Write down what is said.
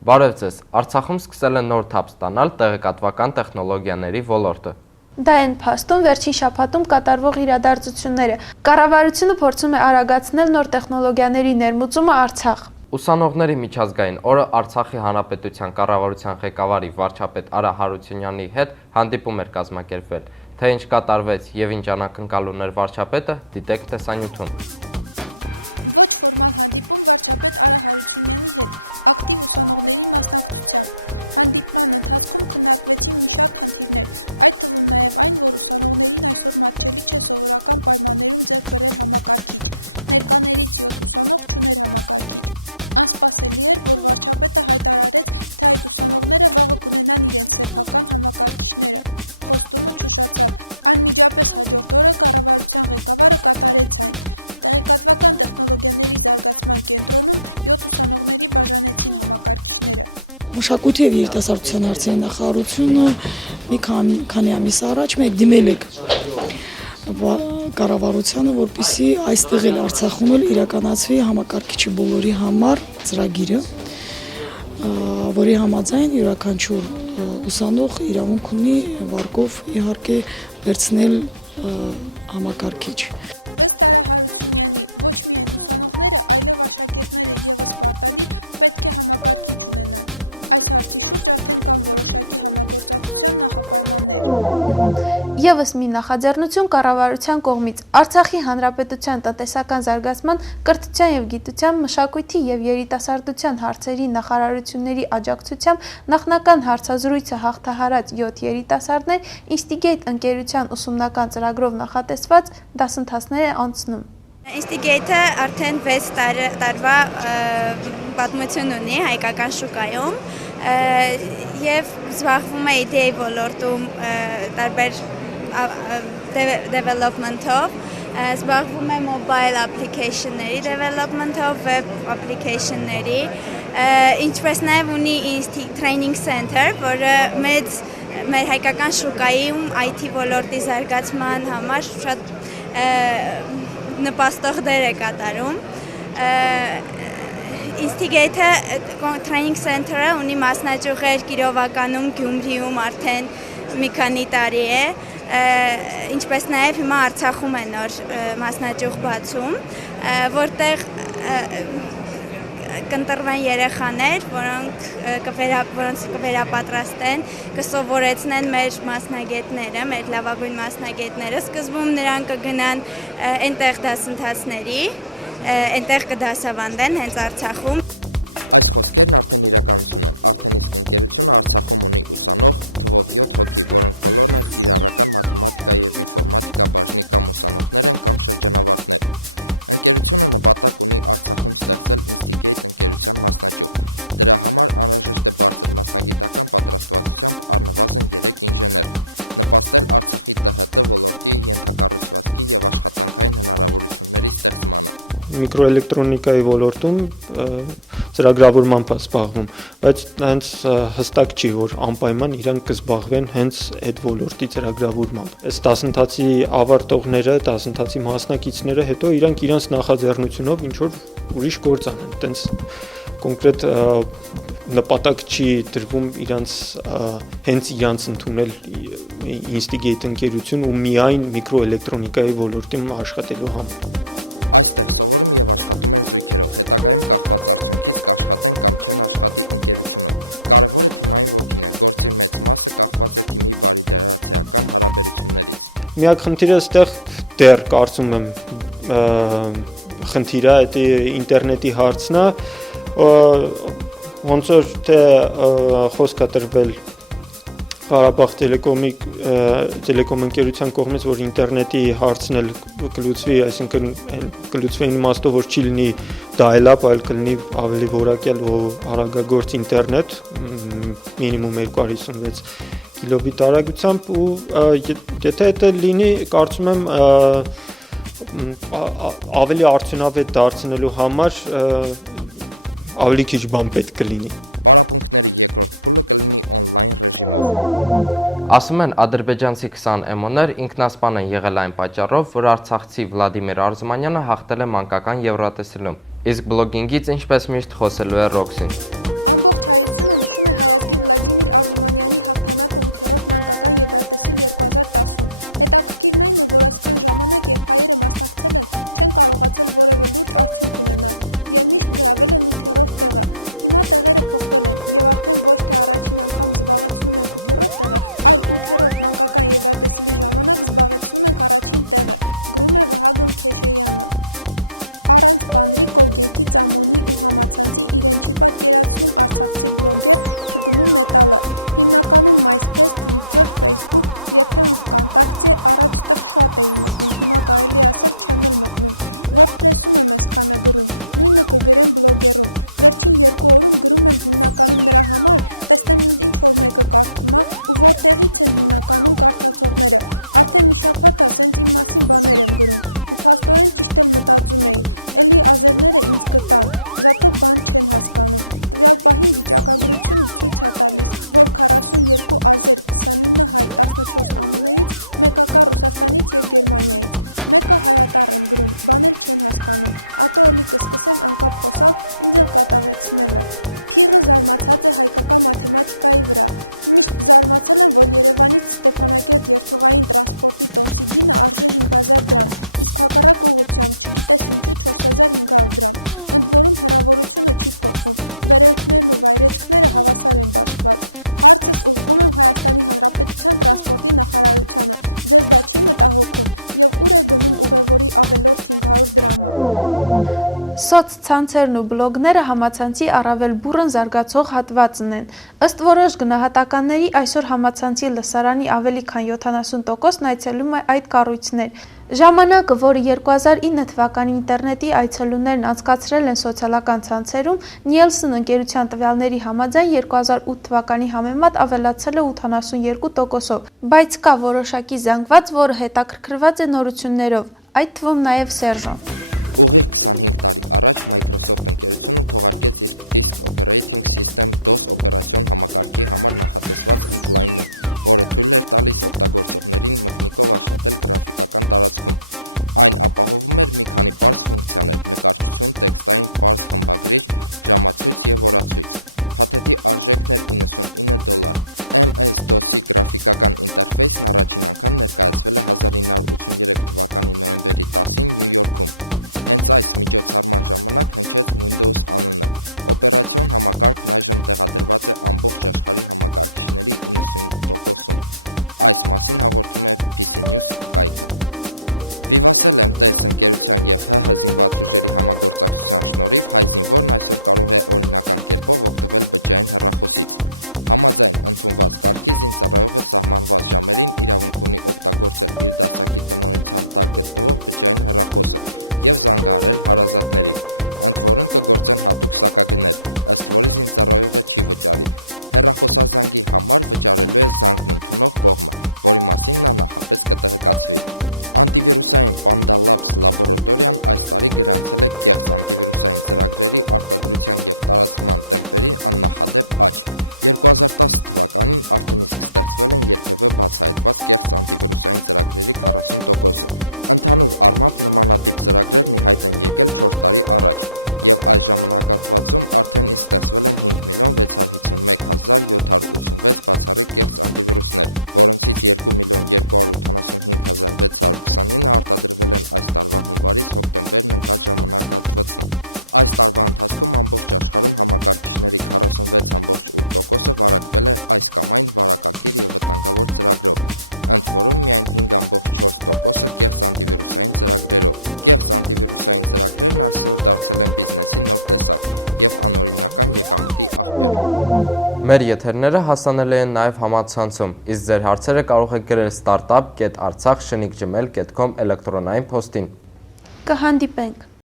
Բարև ձեզ, Արցախում սկսել է նոր թափ ստանալ տեղեկատվական տեխնոլոգիաների ոլորտը։ Դա են փաստում վերջին շաբաթում կատարվող իրադարձությունները։ Կառավարությունը փորձում է արագացնել նոր տեխնոլոգիաների ներմուծումը Արցախ։ Ուսանողների միջազգային օրը Արցախի Հանրապետության կառավարության ղեկավարի վարչապետ Արա Հարությունյանի հետ հանդիպում էր կազմակերպվել։ Թե ինչ կատարվեց եւ ինչ անակնկալ ուներ վարչապետը, դիտեք տեսանյութում։ Մշակույթի և երիտասարդության հարցերի նախարարությունը մի քանի ամիս առաջ մեկ դիմել եք կառավարությանը, որպեսզի այստեղ էլ Արցախում էլ իրականացվի համակարգիչի բոլորի համար ծրագիրը, որի համաձայն յուրաքանչյուր ուսանող իրավունք ունի վարկով իհարկե վերցնել համակարգիչ։ Եվս մի նախաձեռնություն կառավարության կողմից Արցախի Հանրապետության տնտեսական զարգացման, կրթության և գիտության, մշակույթի և երիտասարդության հարցերի նախարարությունների աջակցությամբ նախնական հարցազրույցը հաղթահարած 7 երիտասարդներ Instigate ընկերության ուսումնական ծրագրով նախատեսված դասընթացներ է անցնում։ Instigate-ը արդեն 6 տարվա պատմություն ունի հայկական շուկայում և զբաղվում է իդեայի ոլորտում տարբեր development-ով, զբաղվում է mobile application-ների development-ով, web application-ների, ինչպես նաև ունի training center, որը մեր հայկական շուկայում IT ոլորտի զարգացման համար շատ նպաստող դեր է կատարում։ Instigate-ը training center-ը ունի մասնաճյուղեր Կիրովականում, Գյումրիում արդեն մի քանի տարի է, ինչպես նաև հիմա Արցախում է նոր մասնաճյուղ բացում, որտեղ կընտրվեն երեխաներ, որոնց կվերապատրաստեն, կսովորեցնեն մեր մասնագետները, մեր լավագույն մասնագետները, սկզբում նրանք կգնան այնտեղ դասընթացների, այնտեղ կդասավանդեն հենց Արցախում։ Միկրոէլեկտրոնիկայի ոլորտում ծրագրավորմամբ զբաղվում, բայց հենց հստակ չի, որ անպայման իրանք կզբաղվեն հենց այդ ոլորտի ծրագրավորմամբ։ Այս դասընթացի ավարտողները, դասընթացի մասնակիցները հետո իրանք իրանց նախաձեռնությունով ինչ որ ուրիշ գործ անեն, տենց կոնկրետ նպատակ չի դրվում հենց իրանց ընդունել Instigate ընկերություն ու միայն միկրոէլեկտրոնիկայի ոլորտում աշխատելու համար։ Միակ խնդիրը այստեղ դեռ կարծում եմ խնդիրը այդ ինտերնետի հարցն է, ոնց որ թե խոսք է տրվել Ղարաբաղ տելեկոմ ընկերության կողմից, որ ինտերնետի հարցն էլ կլուծվի, այսինքն կլուծվի այն իմաստով, որ չի լինի dial-up, այլ կլինի ավելի որակյալ ու արագագործ ինտերնետ, մինիմում 256 կիլոբիտ արագությամբ ու եթե դա լինի, կարծում եմ ավելի արդյունավետ դարձնելու համար ավելի քիչ բան պետք կլինի։ Ասում են ադրբեջանցի 20 էմոներ ինքնասպան են եղել այն պատճառով, որ արցախցի Վլադիմիր Արզումանյանը հաղթել է մանկական Եվրատեսիլում, իսկ բլոգինգից ինչպես միշտ խոսելու է Ռոքսին։ Սոցցանցերն ու բլոգները համացանցի առավել բուռն զարգացող հատվածն են։ Ըստ որոշ գնահատականների այսօր համացանցի լսարանի ավելի քան 70%-ն այցելում է այդ կառույցներ։ Ժամանակը, որը 2009 թվականի ինտերնետի այցելուներն անցկացրել են սոցիալական ցանցերում, Nielsen ընկերության տվյալների համաձայն 2008 թվականի համեմատ ավելացել է 82%-ով, բայց կա որոշակի զանգված, որը հետաքրքրված է նորություններով, այդ թվում նաև Սերժոն։ Մեր եթերները հասանելի են նաև համացանցում, իսկ ձեր հարցերը կարող եք գրել startup.artsakh@gmail.com էլեկտրոնային փոստին։ Կհանդիպենք։